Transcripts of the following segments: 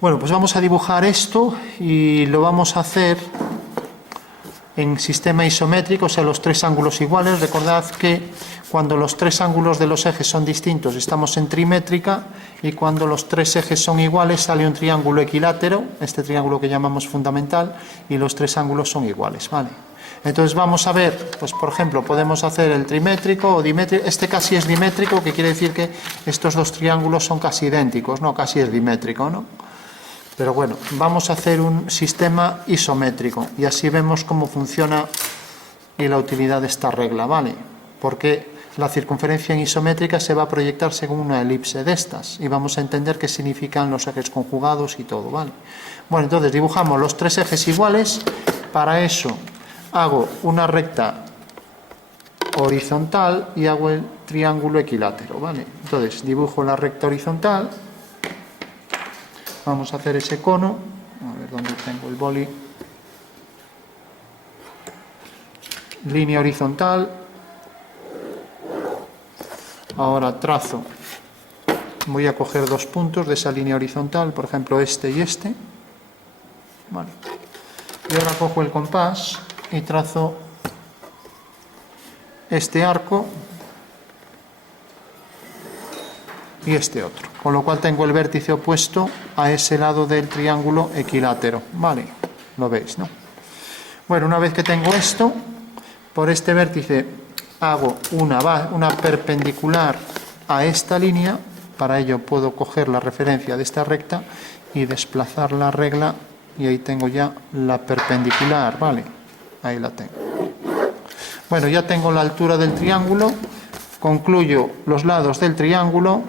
Bueno, pues vamos a dibujar esto y lo vamos a hacer en sistema isométrico, o sea, los tres ángulos iguales. Recordad que cuando los tres ángulos de los ejes son distintos estamos en trimétrica, y cuando los tres ejes son iguales sale un triángulo equilátero, este triángulo que llamamos fundamental, y los tres ángulos son iguales, ¿vale? Entonces vamos a ver, pues por ejemplo, podemos hacer el trimétrico o dimétrico. Este casi es dimétrico, que quiere decir que estos dos triángulos son casi idénticos, ¿no? Casi es dimétrico, ¿no? Pero bueno, vamos a hacer un sistema isométrico y así vemos cómo funciona y la utilidad de esta regla, ¿vale? Porque la circunferencia en isométrica se va a proyectar según una elipse de estas y vamos a entender qué significan los ejes conjugados y todo, ¿vale? Bueno, entonces dibujamos los tres ejes iguales. Para eso hago una recta horizontal y hago el triángulo equilátero, ¿vale? Entonces dibujo la recta horizontal. Vamos a hacer ese cono, a ver dónde tengo el boli. Línea horizontal. Ahora trazo. Voy a coger dos puntos de esa línea horizontal, por ejemplo este y este. Vale. Y ahora cojo el compás y trazo este arco y este otro, con lo cual tengo el vértice opuesto a ese lado del triángulo equilátero, ¿vale? Lo veis, ¿no? Bueno, una vez que tengo esto, por este vértice hago una perpendicular a esta línea. Para ello puedo coger la referencia de esta recta y desplazar la regla, y ahí tengo ya la perpendicular, ¿vale? Ahí la tengo. Bueno, ya tengo la altura del triángulo, concluyo los lados del triángulo,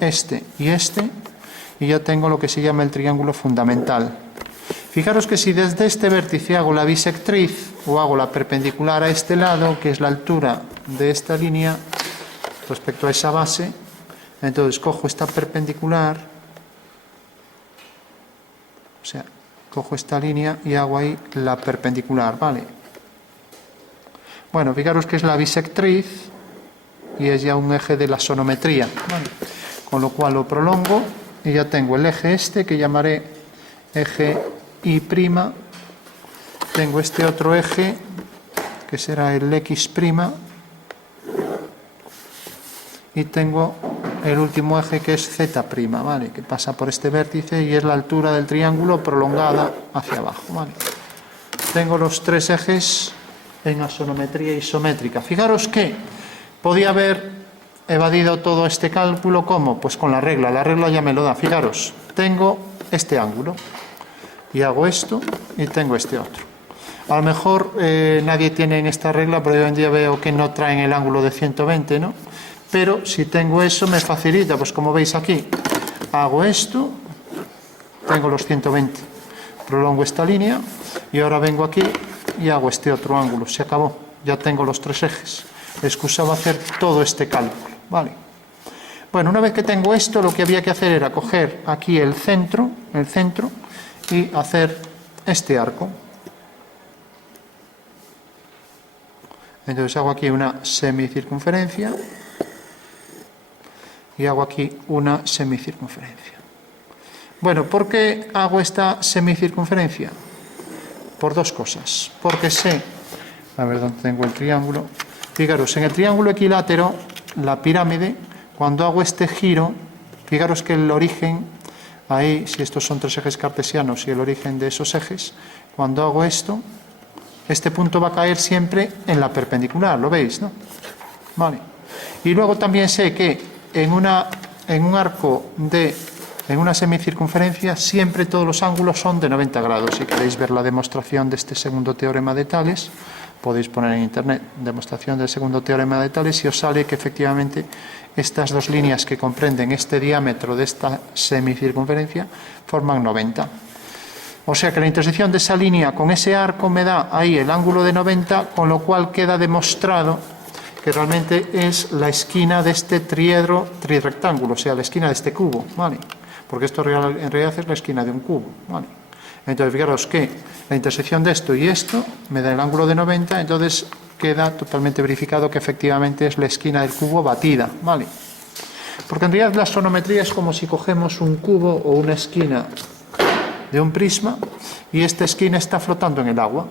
este y este, y ya tengo lo que se llama el triángulo fundamental. Fijaros que si desde este vértice hago la bisectriz o hago la perpendicular a este lado, que es la altura de esta línea respecto a esa base, entonces cojo esta perpendicular, o sea, cojo esta línea y hago ahí la perpendicular, ¿vale? Bueno, fijaros que es la bisectriz y es ya un eje de la sonometría, ¿vale? Con lo cual lo prolongo y ya tengo el eje este, que llamaré eje Y'. Tengo este otro eje, que será el X'. Y tengo el último eje, que es Z', ¿vale? Que pasa por este vértice y es la altura del triángulo prolongada hacia abajo, ¿vale? Tengo los tres ejes en asonometría isométrica. Fijaros que podía haber evadido todo este cálculo, ¿cómo? Pues con la regla ya me lo da. Fijaros, tengo este ángulo y hago esto y tengo este otro. A lo mejor nadie tiene en esta regla, pero hoy en día veo que no traen el ángulo de 120, ¿no? Pero si tengo eso me facilita, pues como veis aquí, hago esto, tengo los 120, prolongo esta línea y ahora vengo aquí y hago este otro ángulo. Se acabó, ya tengo los tres ejes. Excusaba hacer todo este cálculo, ¿vale? Bueno, una vez que tengo esto, lo que había que hacer era coger aquí el centro y hacer este arco. Entonces hago aquí una semicircunferencia y hago aquí una semicircunferencia. Bueno, ¿por qué hago esta semicircunferencia? Por dos cosas. Porque sé, a ver dónde tengo el triángulo. Fijaros, en el triángulo equilátero, la pirámide, cuando hago este giro, fijaros que el origen, ahí, si estos son tres ejes cartesianos y el origen de esos ejes, cuando hago esto, este punto va a caer siempre en la perpendicular, ¿lo veis, no? Vale. Y luego también sé que en un arco en una semicircunferencia siempre todos los ángulos son de 90 grados. Si queréis ver la demostración de este segundo teorema de Tales, podéis poner en internet demostración del segundo teorema de Tales y os sale que efectivamente estas dos líneas que comprenden este diámetro de esta semicircunferencia forman 90. O sea que la intersección de esa línea con ese arco me da ahí el ángulo de 90, con lo cual queda demostrado que realmente es la esquina de este triedro trirrectángulo, o sea, la esquina de este cubo, ¿vale? Porque esto en realidad es la esquina de un cubo, ¿vale? Entonces, fijaros que la intersección de esto y esto me da el ángulo de 90, entonces queda totalmente verificado que efectivamente es la esquina del cubo batida, ¿vale? Porque en realidad la sonometría es como si cogemos un cubo o una esquina de un prisma y esta esquina está flotando en el agua.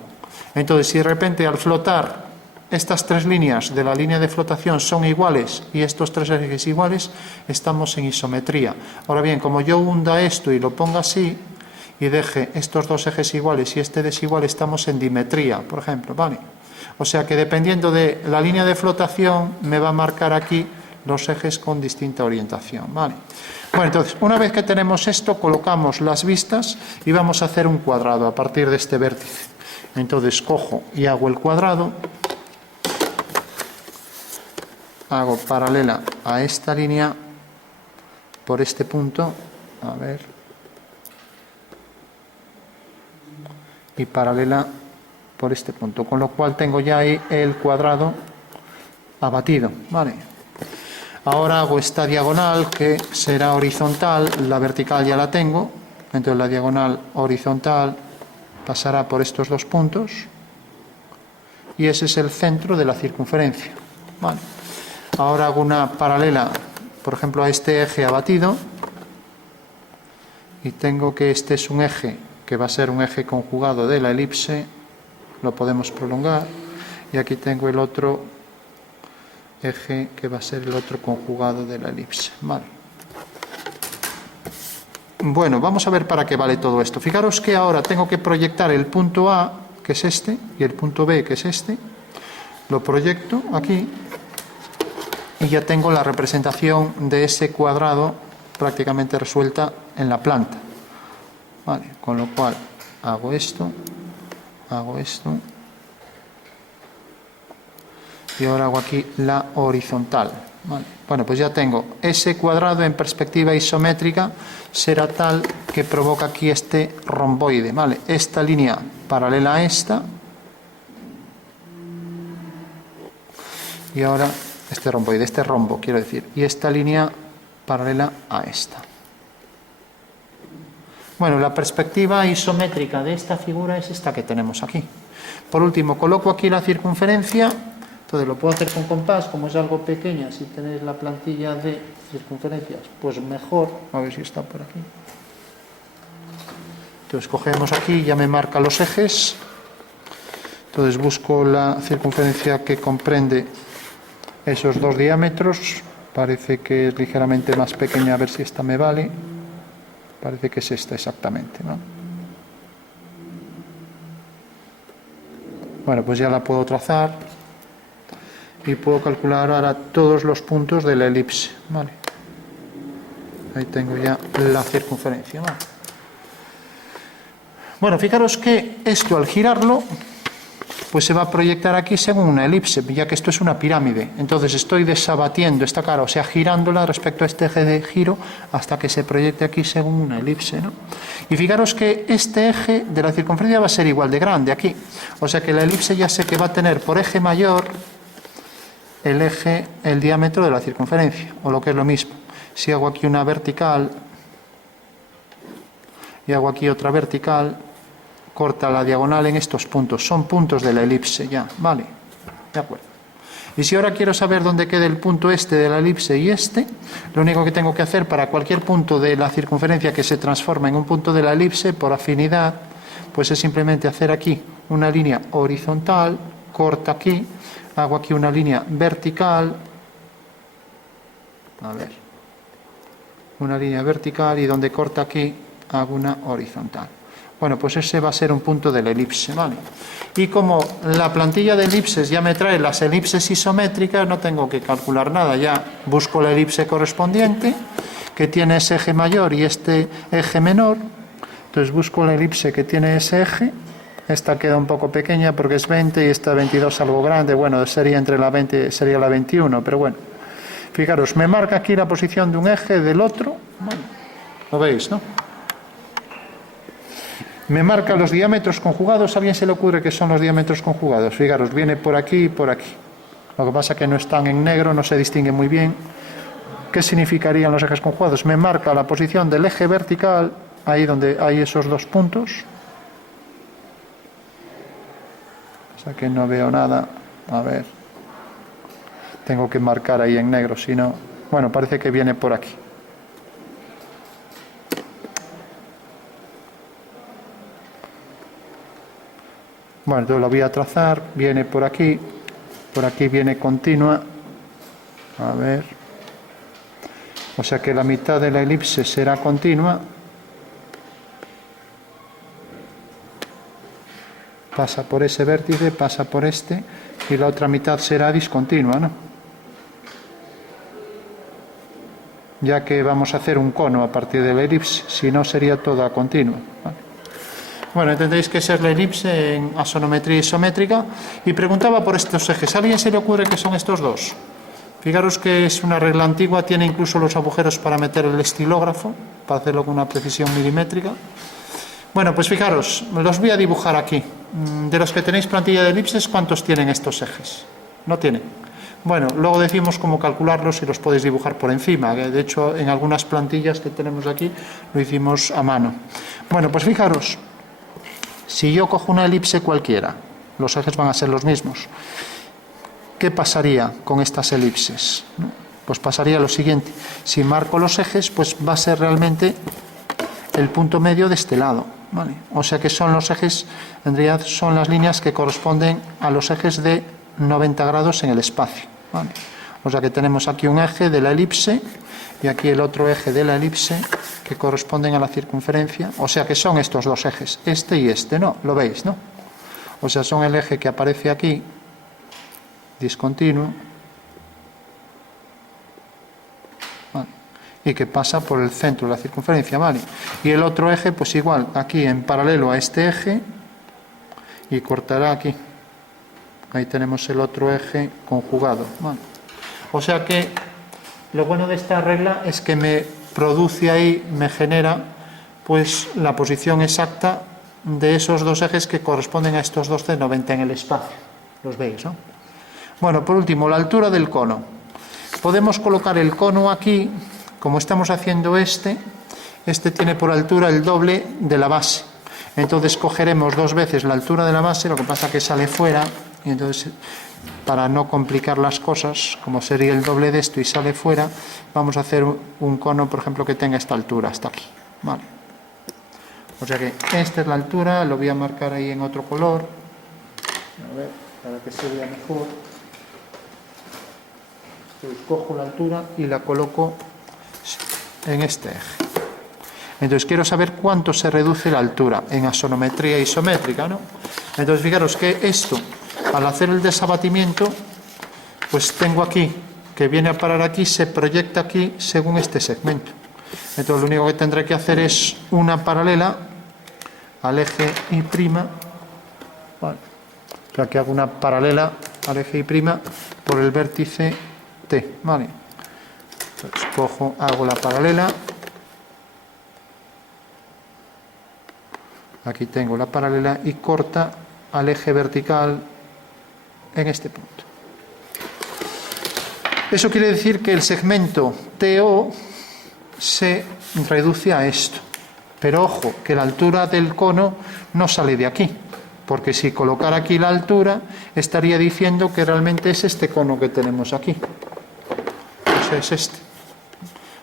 Entonces, si de repente al flotar estas tres líneas de la línea de flotación son iguales y estos tres ejes iguales, estamos en isometría. Ahora bien, como yo hunda esto y lo ponga así y deje estos dos ejes iguales y este desigual, estamos en dimetría, por ejemplo, ¿vale? O sea que dependiendo de la línea de flotación me va a marcar aquí los ejes con distinta orientación, ¿vale? Bueno, entonces, una vez que tenemos esto, colocamos las vistas y vamos a hacer un cuadrado a partir de este vértice. Entonces, cojo y hago el cuadrado, hago paralela a esta línea por este punto, a ver, y paralela por este punto, con lo cual tengo ya ahí el cuadrado abatido, ¿vale? Ahora hago esta diagonal que será horizontal, la vertical ya la tengo, entonces la diagonal horizontal pasará por estos dos puntos y ese es el centro de la circunferencia, ¿vale? Ahora hago una paralela, por ejemplo, a este eje abatido y tengo que este es un eje que va a ser un eje conjugado de la elipse, lo podemos prolongar, y aquí tengo el otro eje que va a ser el otro conjugado de la elipse, ¿vale? Bueno, vamos a ver para qué vale todo esto. Fijaros que ahora tengo que proyectar el punto A, que es este, y el punto B, que es este, lo proyecto aquí y ya tengo la representación de ese cuadrado prácticamente resuelta en la planta, ¿vale? Con lo cual hago esto y ahora hago aquí la horizontal, ¿vale? Bueno, pues ya tengo ese cuadrado en perspectiva isométrica, será tal que provoca aquí este romboide, ¿vale? Esta línea paralela a esta y ahora este romboide, este rombo quiero decir, y esta línea paralela a esta. Bueno, la perspectiva isométrica de esta figura es esta que tenemos aquí. Por último, coloco aquí la circunferencia, entonces lo puedo hacer con compás, como es algo pequeña, si tenéis la plantilla de circunferencias, pues mejor, a ver si está por aquí. Entonces cogemos aquí, ya me marca los ejes, entonces busco la circunferencia que comprende esos dos diámetros, parece que es ligeramente más pequeña, a ver si esta me vale, parece que es esta exactamente, ¿no? Bueno, pues ya la puedo trazar y puedo calcular ahora todos los puntos de la elipse, ¿vale? Ahí tengo ya la circunferencia, ¿vale? Bueno, fijaros que esto al girarlo pues se va a proyectar aquí según una elipse, ya que esto es una pirámide. Entonces estoy desabatiendo esta cara, o sea, girándola respecto a este eje de giro hasta que se proyecte aquí según una elipse, ¿no? Y fijaros que este eje de la circunferencia va a ser igual de grande aquí. O sea que la elipse ya sé que va a tener por eje mayor el diámetro de la circunferencia, o lo que es lo mismo. Si hago aquí una vertical y hago aquí otra vertical, corta la diagonal en estos puntos, son puntos de la elipse ya, ¿vale? De acuerdo. Y si ahora quiero saber dónde queda el punto este de la elipse y este, lo único que tengo que hacer para cualquier punto de la circunferencia que se transforma en un punto de la elipse, por afinidad, pues es simplemente hacer aquí una línea horizontal, corta aquí, hago aquí una línea vertical, a ver, una línea vertical y donde corta aquí hago una horizontal. Bueno, pues ese va a ser un punto de la elipse, ¿vale? Y como la plantilla de elipses ya me trae las elipses isométricas, no tengo que calcular nada, ya busco la elipse correspondiente, que tiene ese eje mayor y este eje menor, entonces busco la elipse que tiene ese eje, esta queda un poco pequeña porque es 20 y esta 22 algo grande, bueno, sería entre la 20, sería la 21, pero bueno. Fijaros, me marca aquí la posición de un eje, del otro, bueno, lo veis, ¿no? Me marca los diámetros conjugados. ¿A alguien se le ocurre qué son los diámetros conjugados? Fijaros, viene por aquí y por aquí. Lo que pasa es que no están en negro, no se distingue muy bien. ¿Qué significarían los ejes conjugados? Me marca la posición del eje vertical, ahí donde hay esos dos puntos. O sea que no veo nada. A ver. Tengo que marcar ahí en negro, si no... Bueno, parece que viene por aquí. Bueno, entonces lo voy a trazar, viene por aquí viene continua, a ver, o sea que la mitad de la elipse será continua, pasa por ese vértice, pasa por este, y la otra mitad será discontinua, ¿no? Ya que vamos a hacer un cono a partir de la elipse, si no sería toda continua, ¿vale? Bueno, entendéis que esa es la elipse en asonometría isométrica, y preguntaba por estos ejes. ¿A alguien se le ocurre que son estos dos? Fijaros que es una regla antigua, tiene incluso los agujeros para meter el estilógrafo, para hacerlo con una precisión milimétrica. Bueno, pues fijaros, los voy a dibujar aquí. De los que tenéis plantilla de elipses, ¿cuántos tienen estos ejes? ¿No tienen? Bueno, luego decimos cómo calcularlos y los podéis dibujar por encima. De hecho, en algunas plantillas que tenemos aquí lo hicimos a mano. Bueno, pues fijaros, si yo cojo una elipse cualquiera, los ejes van a ser los mismos. ¿Qué pasaría con estas elipses? Pues pasaría lo siguiente. Si marco los ejes, pues va a ser realmente el punto medio de este lado, ¿vale? O sea que son los ejes, en realidad son las líneas que corresponden a los ejes de 90 grados en el espacio, ¿vale? O sea que tenemos aquí un eje de la elipse y aquí el otro eje de la elipse que corresponden a la circunferencia. O sea que son estos dos ejes, este y este, ¿no? Lo veis, ¿no? O sea, son el eje que aparece aquí, discontinuo, ¿vale? Y que pasa por el centro de la circunferencia, ¿vale? Y el otro eje, pues igual, aquí en paralelo a este eje y cortará aquí. Ahí tenemos el otro eje conjugado, ¿vale? O sea que lo bueno de esta regla es que me produce ahí, me genera pues la posición exacta de esos dos ejes que corresponden a estos dos de 90 en el espacio. ¿Los veis, no? Bueno, por último, la altura del cono. Podemos colocar el cono aquí, como estamos haciendo este tiene por altura el doble de la base. Entonces cogeremos dos veces la altura de la base, lo que pasa que sale fuera, y entonces para no complicar las cosas, como sería el doble de esto y sale fuera, vamos a hacer un cono, por ejemplo, que tenga esta altura, hasta aquí, ¿vale? O sea que esta es la altura, lo voy a marcar ahí en otro color, a ver, para que se vea mejor. Entonces cojo la altura y la coloco en este eje. Entonces quiero saber cuánto se reduce la altura en asonometría isométrica, ¿no? Entonces fijaros que esto, al hacer el desabatimiento, pues tengo aquí, que viene a parar aquí, se proyecta aquí según este segmento. Entonces lo único que tendré que hacer es una paralela al eje Y', ¿vale? O sea que hago una paralela al eje Y' por el vértice T, ¿vale? Entonces cojo, hago la paralela. Aquí tengo la paralela y corta al eje vertical en este punto. Eso quiere decir que el segmento TO se reduce a esto. Pero ojo, que la altura del cono no sale de aquí, porque si colocara aquí la altura, estaría diciendo que realmente es este cono que tenemos aquí. O sea, es este.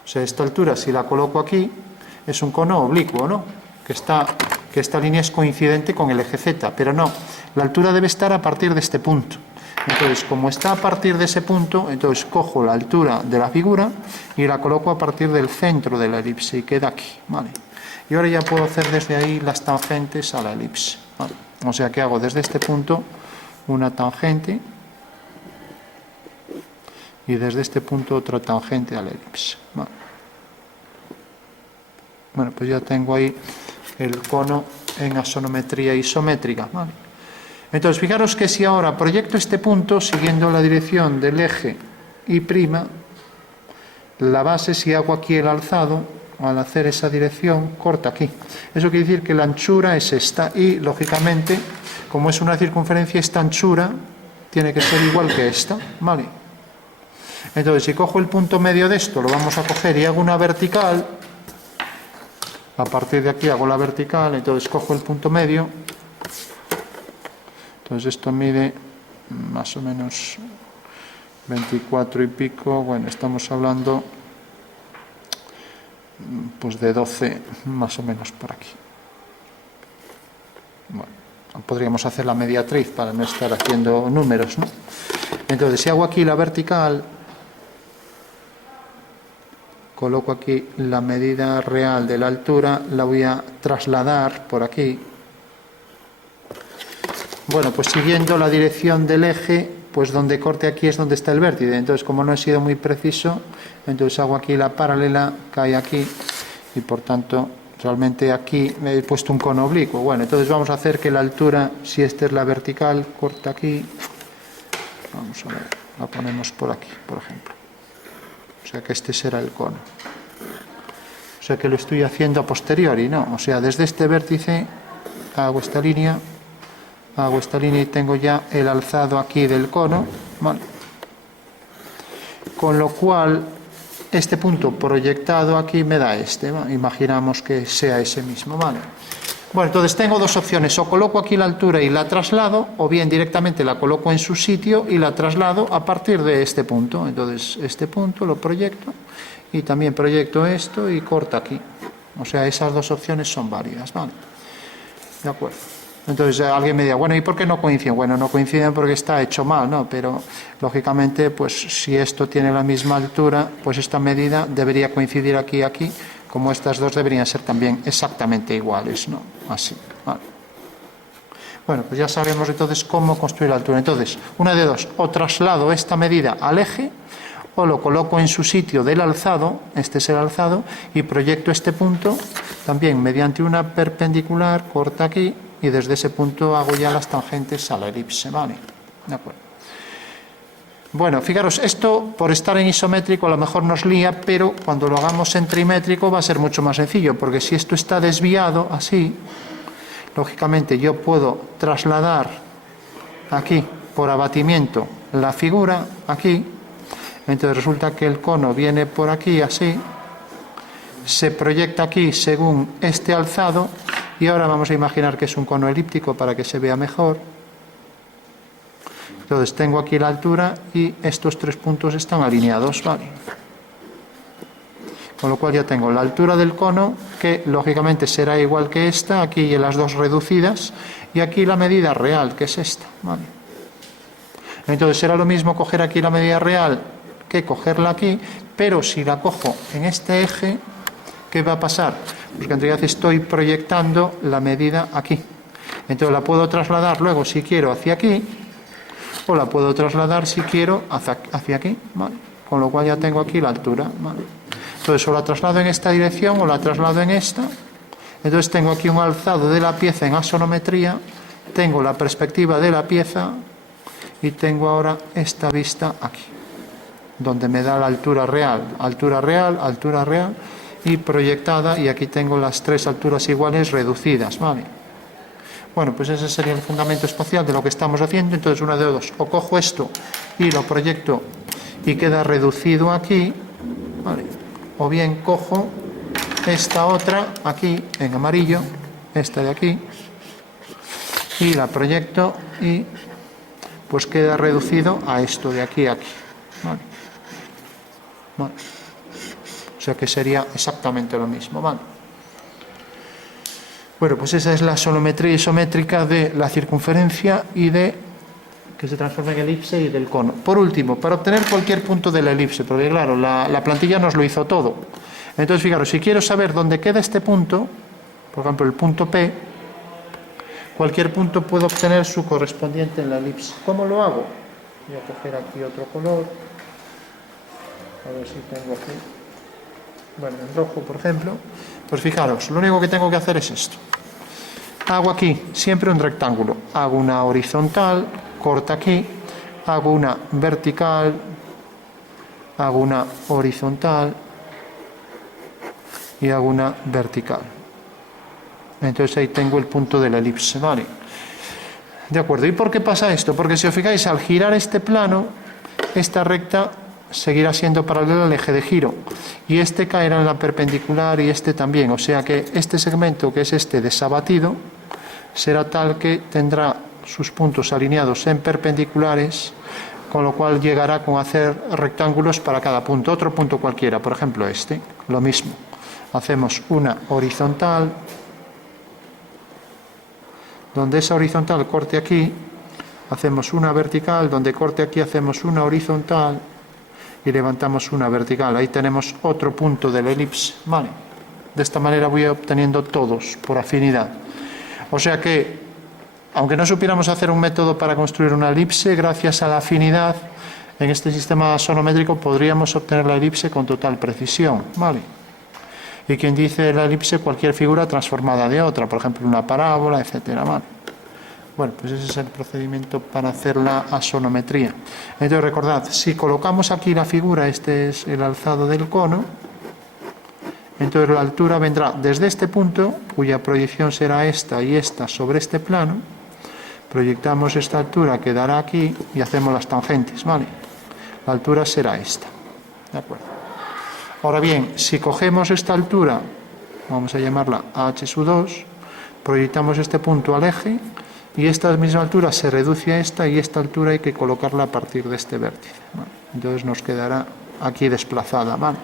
O sea, esta altura, si la coloco aquí, es un cono oblicuo, ¿no? Que esta línea es coincidente con el eje Z, pero no, la altura debe estar a partir de este punto. Entonces, como está a partir de ese punto, entonces cojo la altura de la figura y la coloco a partir del centro de la elipse y queda aquí, ¿vale? Y ahora ya puedo hacer desde ahí las tangentes a la elipse, ¿vale? O sea que hago desde este punto una tangente y desde este punto otra tangente a la elipse, ¿vale? Bueno, pues ya tengo ahí el cono en asonometría isométrica, ¿vale? Entonces, fijaros que si ahora proyecto este punto siguiendo la dirección del eje Y', la base, si hago aquí el alzado, al hacer esa dirección, corta aquí. Eso quiere decir que la anchura es esta y, lógicamente, como es una circunferencia, esta anchura tiene que ser igual que esta, ¿vale? Entonces, si cojo el punto medio de esto, lo vamos a coger y hago una vertical. A partir de aquí hago la vertical, entonces cojo el punto medio. Entonces esto mide más o menos 24 y pico, bueno, estamos hablando pues de 12 más o menos por aquí. Bueno, podríamos hacer la mediatriz para no estar haciendo números, ¿no? Entonces, si hago aquí la vertical, coloco aquí la medida real de la altura, la voy a trasladar por aquí. Bueno, pues siguiendo la dirección del eje, pues donde corte aquí es donde está el vértice. Entonces, como no he sido muy preciso, entonces hago aquí la paralela, cae aquí, y por tanto, realmente aquí me he puesto un cono oblicuo. Bueno, entonces vamos a hacer que la altura, si esta es la vertical, corta aquí. Vamos a ver, la ponemos por aquí, por ejemplo. O sea que este será el cono. O sea que lo estoy haciendo a posteriori, ¿no? O sea, desde este vértice hago esta línea y tengo ya el alzado aquí del cono, ¿vale? Con lo cual, este punto proyectado aquí me da este, ¿vale? Imaginamos que sea ese mismo, ¿vale? Bueno, entonces tengo dos opciones, o coloco aquí la altura y la traslado, o bien directamente la coloco en su sitio y la traslado a partir de este punto. Entonces, este punto lo proyecto y también proyecto esto y corto aquí. O sea, esas dos opciones son válidas, ¿vale? De acuerdo. Entonces alguien me dirá, bueno, ¿y por qué no coinciden? Bueno, no coinciden porque está hecho mal, ¿no? Pero, lógicamente, pues si esto tiene la misma altura, pues esta medida debería coincidir aquí y aquí, como estas dos deberían ser también exactamente iguales, ¿no? Así, ¿vale? Bueno, pues ya sabemos entonces cómo construir la altura. Entonces, una de dos, o traslado esta medida al eje, o lo coloco en su sitio del alzado, este es el alzado, y proyecto este punto también mediante una perpendicular, corta aquí, y desde ese punto hago ya las tangentes a la elipse, ¿vale? De acuerdo. Bueno, fijaros, esto por estar en isométrico a lo mejor nos lía, pero cuando lo hagamos en trimétrico va a ser mucho más sencillo, porque si esto está desviado así, lógicamente yo puedo trasladar aquí por abatimiento la figura aquí, entonces resulta que el cono viene por aquí así, se proyecta aquí según este alzado, y ahora vamos a imaginar que es un cono elíptico para que se vea mejor. Entonces tengo aquí la altura y estos tres puntos están alineados, ¿vale? Con lo cual ya tengo la altura del cono, que lógicamente será igual que esta, aquí en las dos reducidas, y aquí la medida real, que es esta, ¿vale? Entonces será lo mismo coger aquí la medida real que cogerla aquí, pero si la cojo en este eje, ¿qué va a pasar? Pues que en realidad estoy proyectando la medida aquí. Entonces la puedo trasladar luego, si quiero, hacia aquí, o la puedo trasladar, si quiero, hacia aquí, ¿vale? Con lo cual ya tengo aquí la altura, ¿vale? Entonces o la traslado en esta dirección o la traslado en esta. Entonces tengo aquí un alzado de la pieza en asonometría, tengo la perspectiva de la pieza y tengo ahora esta vista aquí, donde me da la altura real, y proyectada, y aquí tengo las tres alturas iguales reducidas, ¿vale? Bueno, pues ese sería el fundamento espacial de lo que estamos haciendo. Entonces, una de dos, o cojo esto y lo proyecto y queda reducido aquí, ¿vale? O bien cojo esta otra aquí en amarillo, esta de aquí, y la proyecto y pues queda reducido a esto de aquí a aquí, ¿vale? Vale. O sea que sería exactamente lo mismo, ¿vale? Bueno, pues esa es la sonometría isométrica de la circunferencia y de que se transforma en elipse y del cono. Por último, para obtener cualquier punto de la elipse, porque claro, la plantilla nos lo hizo todo. Entonces, fijaros, si quiero saber dónde queda este punto, por ejemplo, el punto P, cualquier punto puedo obtener su correspondiente en la elipse. ¿Cómo lo hago? Voy a coger aquí otro color. A ver si tengo aquí. Bueno, en rojo, por ejemplo. Pues fijaros, lo único que tengo que hacer es esto. Hago aquí siempre un rectángulo. Hago una horizontal, corta aquí. Hago una vertical. Hago una horizontal. Y hago una vertical. Entonces ahí tengo el punto de la elipse, ¿vale? De acuerdo. ¿Y por qué pasa esto? Porque si os fijáis, al girar este plano, esta recta seguirá siendo paralela al eje de giro, y este caerá en la perpendicular y este también, o sea que este segmento, que es este desabatido, será tal que tendrá sus puntos alineados en perpendiculares, con lo cual llegará con hacer rectángulos para cada punto, otro punto cualquiera, por ejemplo este, lo mismo, hacemos una horizontal, donde esa horizontal corte aquí, hacemos una vertical, donde corte aquí hacemos una horizontal y levantamos una vertical. Ahí tenemos otro punto de la elipse, ¿vale? De esta manera voy obteniendo todos por afinidad. O sea que, aunque no supiéramos hacer un método para construir una elipse, gracias a la afinidad, en este sistema sonométrico podríamos obtener la elipse con total precisión, ¿vale? Y quien dice la elipse, cualquier figura transformada de otra, por ejemplo una parábola, etcétera, ¿vale? Bueno, pues ese es el procedimiento para hacer la asonometría. Entonces recordad, si colocamos aquí la figura, este es el alzado del cono, entonces la altura vendrá desde este punto, cuya proyección será esta y esta sobre este plano, proyectamos esta altura que dará aquí y hacemos las tangentes, ¿vale? La altura será esta, ¿de acuerdo? Ahora bien, si cogemos esta altura, vamos a llamarla h sub 2, proyectamos este punto al eje y esta misma altura se reduce a esta y esta altura hay que colocarla a partir de este vértice, ¿vale? Entonces nos quedará aquí desplazada, ¿vale?